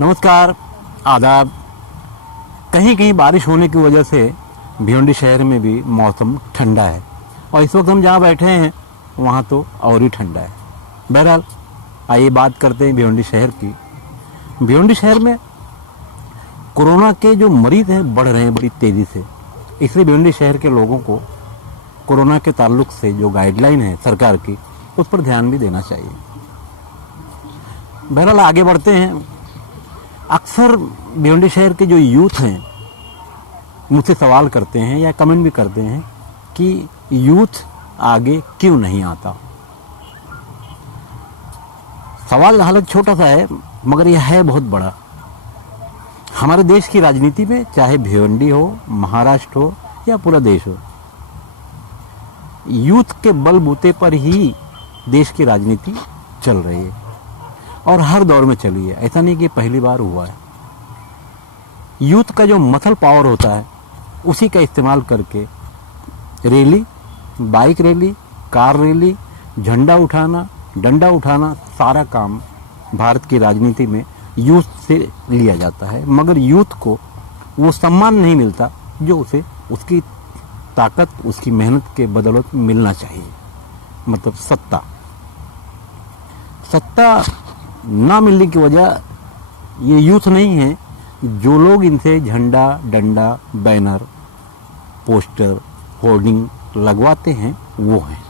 नमस्कार, आदाब। कहीं कहीं बारिश होने की वजह से भिवंडी शहर में भी मौसम ठंडा है और इस वक्त हम जहाँ बैठे हैं वहाँ तो और ही ठंडा है। बहरहाल आइए बात करते हैं भिवंडी शहर की। भिवंडी शहर में कोरोना के जो मरीज हैं बढ़ रहे हैं बड़ी तेज़ी से, इसलिए भिवंडी शहर के लोगों को कोरोना के ताल्लुक से जो गाइडलाइन है सरकार की उस पर ध्यान भी देना चाहिए। बहरहाल आगे बढ़ते हैं। अक्सर भिवंडी शहर के जो यूथ हैं मुझसे सवाल करते हैं या कमेंट भी करते हैं कि यूथ आगे क्यों नहीं आता। सवाल हालांकि छोटा सा है मगर यह है बहुत बड़ा। हमारे देश की राजनीति में चाहे भिवंडी हो, महाराष्ट्र हो या पूरा देश हो, यूथ के बलबूते पर ही देश की राजनीति चल रही है और हर दौर में चली है। ऐसा नहीं कि पहली बार हुआ है। यूथ का जो मसल पावर होता है उसी का इस्तेमाल करके rally, bike rally, car rally, झंडा उठाना, डंडा उठाना, सारा काम भारत की राजनीति में यूथ से लिया जाता है। मगर यूथ को वो सम्मान नहीं मिलता जो उसे उसकी ताकत, उसकी मेहनत के बदौलत मिलना चाहिए। मतलब सत्ता ना मिलने की वजह ये यूथ नहीं है, जो लोग इनसे झंडा, डंडा, बैनर, पोस्टर, होर्डिंग लगवाते हैं वो हैं।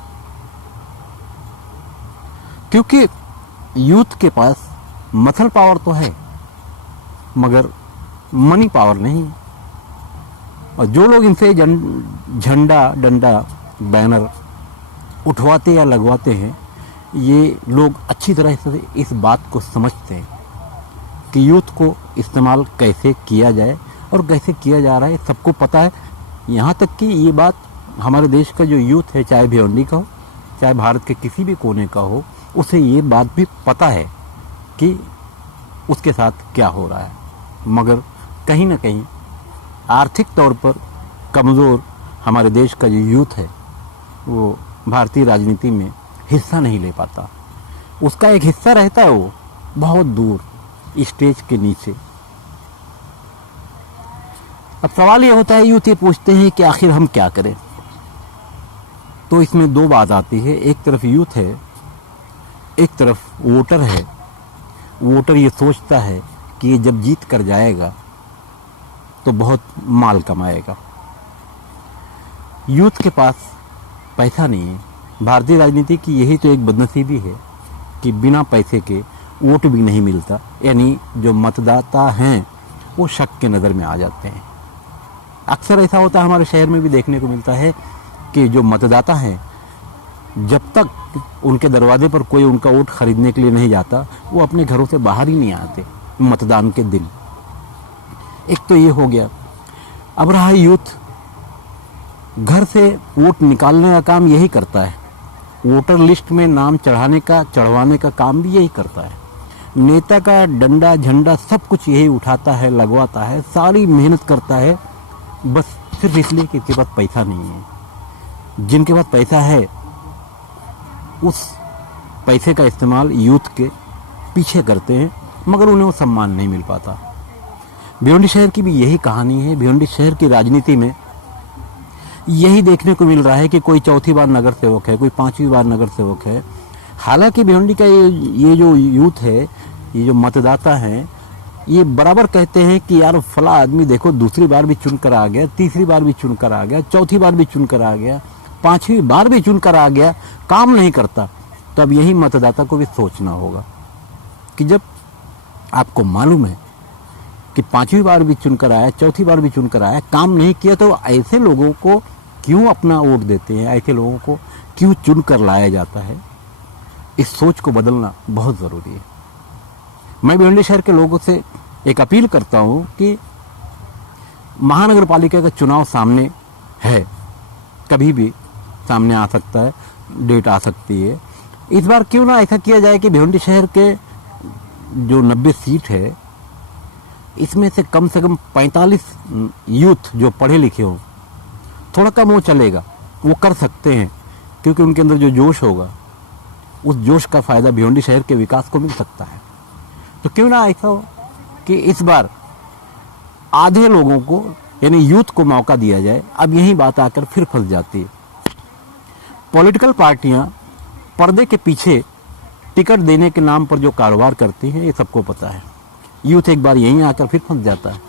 क्योंकि यूथ के पास मसल पावर तो है मगर मनी पावर नहीं। और जो लोग इनसे झंडा, डंडा, बैनर उठवाते या लगवाते हैं, ये लोग अच्छी तरह से इस बात को समझते हैं कि यूथ को इस्तेमाल कैसे किया जाए और कैसे किया जा रहा है सबको पता है। यहाँ तक कि ये बात हमारे देश का जो यूथ है, चाहे भिवंडी का हो चाहे भारत के किसी भी कोने का हो, उसे ये बात भी पता है कि उसके साथ क्या हो रहा है। मगर कहीं ना कहीं आर्थिक तौर पर कमज़ोर हमारे देश का जो यूथ है वो भारतीय राजनीति में हिस्सा नहीं ले पाता। उसका एक हिस्सा रहता है वो बहुत दूर स्टेज के नीचे। अब सवाल ये होता है, यूथ ये पूछते हैं कि आखिर हम क्या करें। तो इसमें दो बात आती है। एक तरफ यूथ है, एक तरफ वोटर है। वोटर ये सोचता है कि ये जब जीत कर जाएगा तो बहुत माल कमाएगा। यूथ के पास पैसा नहीं है। भारतीय राजनीति की यही तो एक बदनसीबी है कि बिना पैसे के वोट भी नहीं मिलता, यानी जो मतदाता हैं वो शक के नज़र में आ जाते हैं। अक्सर ऐसा होता है, हमारे शहर में भी देखने को मिलता है कि जो मतदाता हैं जब तक उनके दरवाजे पर कोई उनका वोट खरीदने के लिए नहीं जाता वो अपने घरों से बाहर ही नहीं आते मतदान के दिन। एक तो ये हो गया। अब रहा यूथ, घर से वोट निकालने का काम यही करता है, वोटर लिस्ट में नाम चढ़वाने का काम भी यही करता है। नेता का डंडा, झंडा सब कुछ यही उठाता है, लगवाता है, सारी मेहनत करता है, बस सिर्फ इसलिए कि इसके पास पैसा नहीं है। जिनके पास पैसा है उस पैसे का इस्तेमाल यूथ के पीछे करते हैं मगर उन्हें वो सम्मान नहीं मिल पाता। भिवंडी शहर की भी यही कहानी है। भिवंडी शहर की राजनीति में यही देखने को मिल रहा है कि कोई चौथी बार नगर सेवक है, कोई पांचवी बार नगर सेवक है। हालांकि भिवंडी का ये जो यूथ है, ये जो मतदाता हैं, ये बराबर कहते हैं कि यार फला आदमी देखो दूसरी बार भी चुनकर आ गया, तीसरी बार भी चुनकर आ गया, चौथी बार भी चुनकर आ गया, पांचवी बार भी चुनकर आ गया, काम नहीं करता। तो अब यही मतदाता को भी सोचना होगा कि जब आपको मालूम है कि पांचवी बार भी चुनकर आया, चौथी बार भी चुनकर आया, काम नहीं किया, तो ऐसे लोगों को क्यों अपना वोट देते हैं, ऐसे लोगों को क्यों चुनकर लाया जाता है। इस सोच को बदलना बहुत ज़रूरी है। मैं भिवंडी शहर के लोगों से एक अपील करता हूं कि महानगर पालिका का चुनाव सामने है, कभी भी सामने आ सकता है, डेट आ सकती है। इस बार क्यों ना ऐसा किया जाए कि भिवंडी शहर के जो 90 सीट है इसमें से कम 45 यूथ जो पढ़े लिखे हो, थोड़ा कम वो चलेगा, वो कर सकते हैं क्योंकि उनके अंदर जो जोश होगा उस जोश का फ़ायदा भिवंडी शहर के विकास को मिल सकता है। तो क्यों ना ऐसा हो कि इस बार आधे लोगों को यानी यूथ को मौका दिया जाए। अब यही बात आकर फिर फंस जाती है। पॉलिटिकल पार्टियां पर्दे के पीछे टिकट देने के नाम पर जो कारोबार करती हैं ये सबको पता है। यूथ एक बार यहीं आकर फिर फंस जाता है,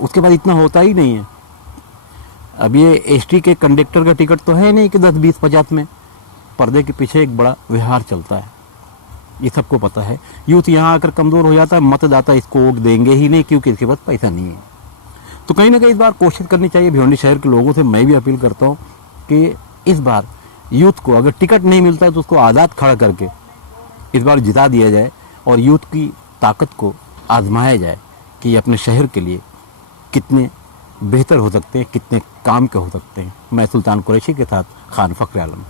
उसके बाद इतना होता ही नहीं है। अब ये एसटी के कंडक्टर का टिकट तो है नहीं कि 10, 20, 50 में, पर्दे के पीछे एक बड़ा व्यवहार चलता है, ये सबको पता है। यूथ यहाँ आकर कमज़ोर हो जाता है, मतदाता इसको वोट देंगे ही नहीं क्योंकि इसके पास पैसा नहीं है। तो कहीं ना कहीं इस बार कोशिश करनी चाहिए भिवंडी शहर के लोगों से। मैं भी अपील करता हूँ कि इस बार यूथ को अगर टिकट नहीं मिलता है तो उसको आज़ाद खड़ा करके इस बार जिता दिया जाए और यूथ की ताकत को आजमाया जाए कि ये अपने शहर के लिए कितने बेहतर हो सकते हैं, कितने काम के हो सकते हैं। मैं सुल्तान कुरैशी के साथ खान फखर आलम।